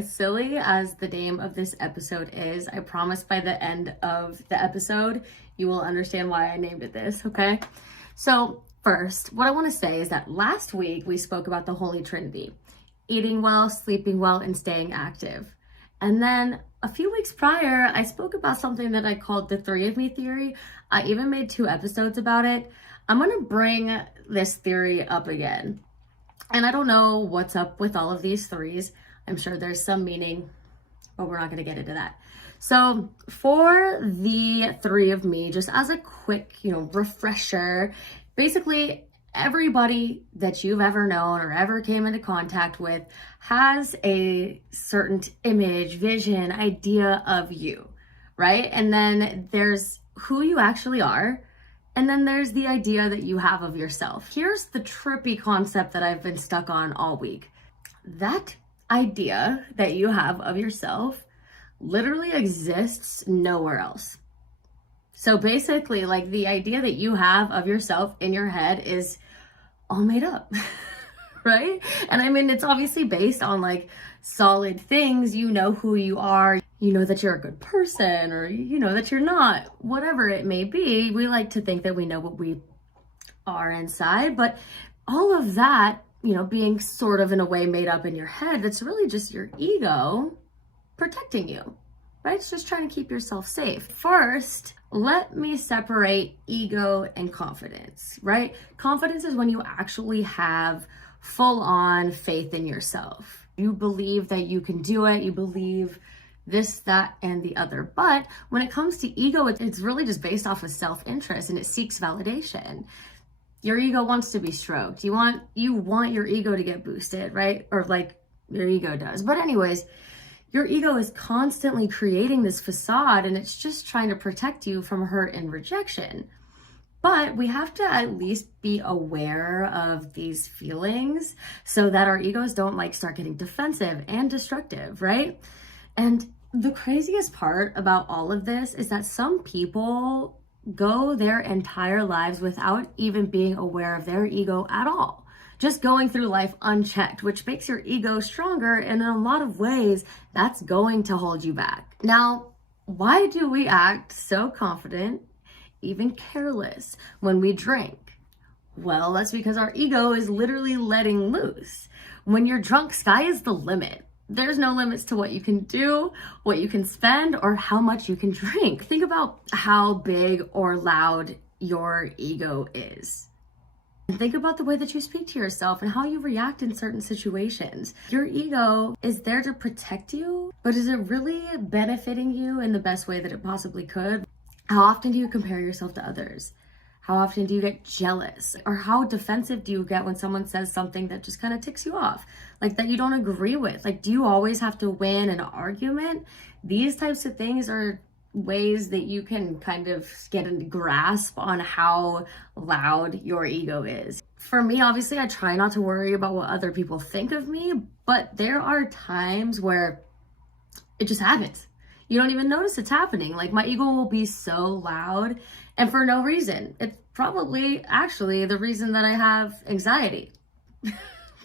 as silly as the name of this episode is, I promise by the end of the episode, you will understand why I named it this, okay? So first, what I want to say is that last week we spoke about the Holy Trinity: eating well, sleeping well, and staying active. And then a few weeks prior, I spoke about something that I called the 3 of me theory. I even made 2 episodes about it. I'm going to bring this theory up again. And I don't know what's up with all of these 3s. I'm sure there's some meaning, but we're not going to get into that. So for the 3 of me, just as a quick, refresher, basically everybody that you've ever known or ever came into contact with has a certain image, vision, idea of you, right? And then there's who you actually are. And then there's the idea that you have of yourself. Here's the trippy concept that I've been stuck on all week. That idea that you have of yourself literally exists nowhere else. So basically, like, the idea that you have of yourself in your head is all made up, right? And I mean, it's obviously based on like solid things. You know who you are. You know that you're a good person, or you know that you're not, whatever it may be. We like to think that we know what we are inside, but all of that, being sort of in a way made up in your head, that's really just your ego protecting you, right? It's just trying to keep yourself safe. First, let me separate ego and confidence, right? Confidence is when you actually have full-on faith in yourself. You believe that you can do it. You believe this, that, and the other. But when it comes to ego, it's really just based off of self-interest, and it seeks validation. Your ego wants to be stroked. You want your ego to get boosted, right? Or like your ego does. But anyways, your ego is constantly creating this facade, and it's just trying to protect you from hurt and rejection. But we have to at least be aware of these feelings so that our egos don't start getting defensive and destructive, right? And the craziest part about all of this is that some people go their entire lives without even being aware of their ego at all. Just going through life unchecked, which makes your ego stronger, and in a lot of ways, that's going to hold you back. Now, why do we act so confident, even careless, when we drink? Well, that's because our ego is literally letting loose. When you're drunk, sky is the limit. There's no limits to what you can do, what you can spend, or how much you can drink. Think about how big or loud your ego is. And think about the way that you speak to yourself and how you react in certain situations. Your ego is there to protect you, but is it really benefiting you in the best way that it possibly could? How often do you compare yourself to others? How often do you get jealous? Or how defensive do you get when someone says something that just kind of ticks you off? Like that you don't agree with? Like, do you always have to win an argument? These types of things are ways that you can kind of get a grasp on how loud your ego is. For me, obviously, I try not to worry about what other people think of me, but there are times where it just happens. You don't even notice it's happening. Like, my ego will be so loud and for no reason. It's probably actually the reason that I have anxiety,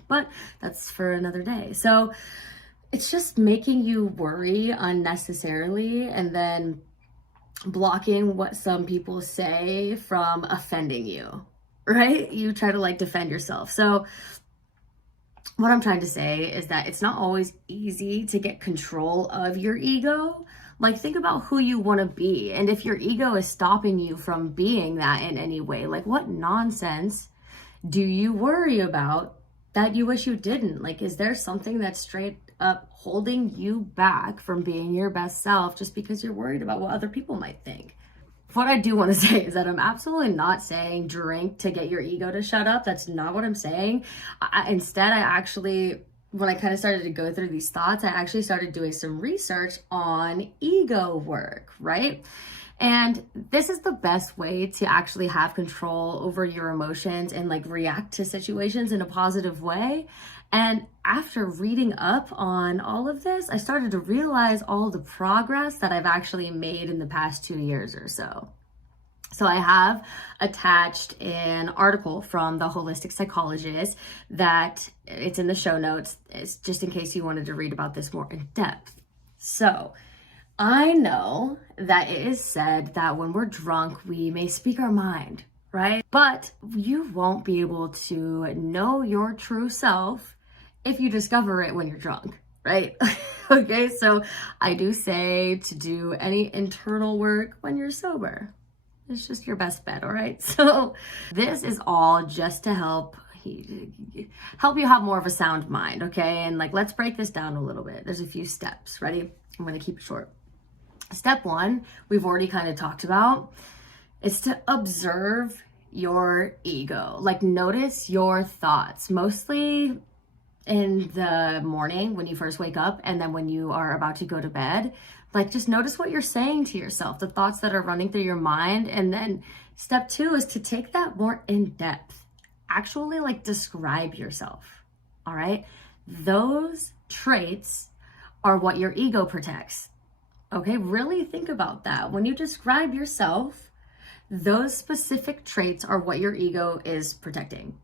but that's for another day. So it's just making you worry unnecessarily and then blocking what some people say from offending you, right? You try to defend yourself. So what I'm trying to say is that it's not always easy to get control of your ego. Think about who you want to be. And if your ego is stopping you from being that in any way, what nonsense do you worry about that you wish you didn't? Is there something that's straight up holding you back from being your best self just because you're worried about what other people might think? What I do want to say is that I'm absolutely not saying drink to get your ego to shut up. That's not what I'm saying. Instead, when I kind of started to go through these thoughts, I actually started doing some research on ego work, right? And this is the best way to actually have control over your emotions and react to situations in a positive way. And after reading up on all of this, I started to realize all the progress that I've actually made in the past 2 years or so. So I have attached an article from the holistic psychologist that it's in the show notes. It's just in case you wanted to read about this more in depth. So I know that it is said that when we're drunk, we may speak our mind, right? But you won't be able to know your true self if you discover it when you're drunk, right? Okay, so I do say to do any internal work when you're sober. It's just your best bet, all right? So this is all just to help you have more of a sound mind, okay? And like, let's break this down a little bit. There's a few steps. Ready? I'm gonna keep it short. Step one, we've already kind of talked about, is to observe your ego. Like, notice your thoughts, mostly in the morning when you first wake up, and then when you are about to go to bed. Like, just notice what you're saying to yourself, the thoughts that are running through your mind. And then step two is to take that more in depth. Actually, like, describe yourself, all right? Those traits are what your ego protects, okay? Really think about that. When you describe yourself, those specific traits are what your ego is protecting,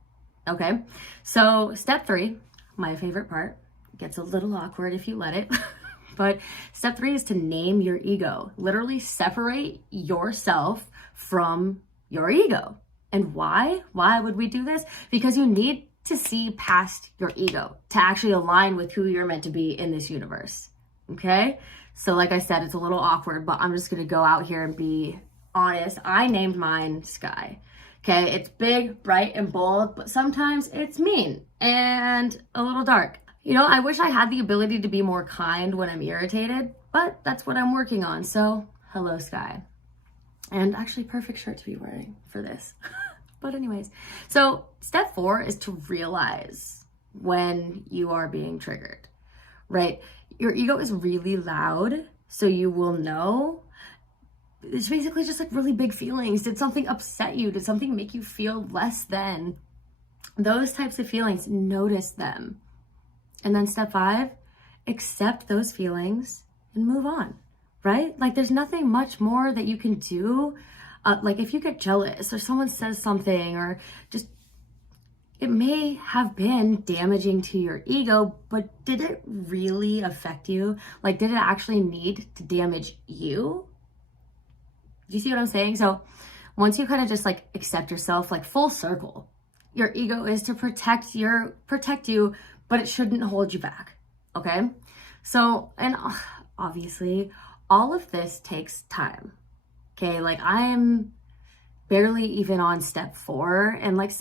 okay? So step three, my favorite part, gets a little awkward if you let it. But step three is to name your ego. Literally separate yourself from your ego. And why? Why would we do this? Because you need to see past your ego to actually align with who you're meant to be in this universe. Okay? So like I said, it's a little awkward, but I'm just going to go out here and be honest. I named mine Sky. Okay? It's big, bright, and bold, but sometimes it's mean and a little dark. You know, I wish I had the ability to be more kind when I'm irritated, but that's what I'm working on. So, hello, Sky. And actually, perfect shirt to be wearing for this. But anyways, so step four is to realize when you are being triggered, right? Your ego is really loud, so you will know. It's basically just like really big feelings. Did something upset you? Did something make you feel less than? Those types of feelings, notice them. And then step five, accept those feelings and move on, right? Like, there's nothing much more that you can do. Like, if you get jealous or someone says something, or just, it may have been damaging to your ego, but did it really affect you? Like, did it actually need to damage you? Do you see what I'm saying? So once you kind of just like accept yourself, like full circle, your ego is to protect you, but it shouldn't hold you back, okay? So, and obviously, all of this takes time, okay? Like, I'm barely even on step four, and like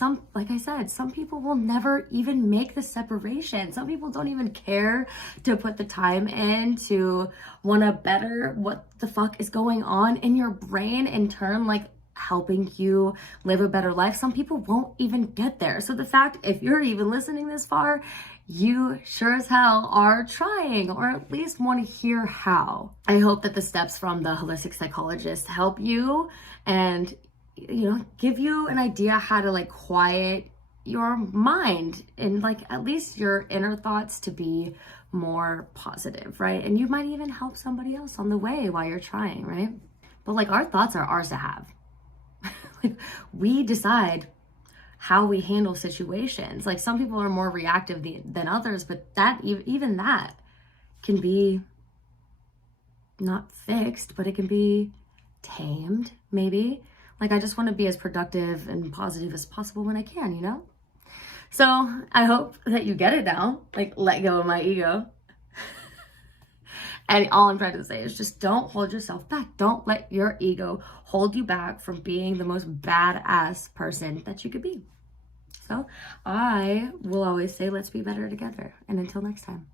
I said, some people will never even make the separation. Some people don't even care to put the time in to want to better what the fuck is going on in your brain in turn, like, helping you live a better life. Some people won't even get there. So the fact, if you're even listening this far, you sure as hell are trying, or at least want to hear how. I hope that the steps from the holistic psychologist help you and, you know, give you an idea how to like quiet your mind and like at least your inner thoughts to be more positive, right? And you might even help somebody else on the way while you're trying, right? But like, our thoughts are ours to have. Like, we decide how we handle situations. Like, some people are more reactive than others, but that even that can be not fixed, but it can be tamed, maybe. Like, I just want to be as productive and positive as possible when I can, you know? So I hope that you get it now. Like, let go of my ego. And all I'm trying to say is just don't hold yourself back. Don't let your ego hold you back from being the most badass person that you could be. So I will always say, let's be better together. And until next time.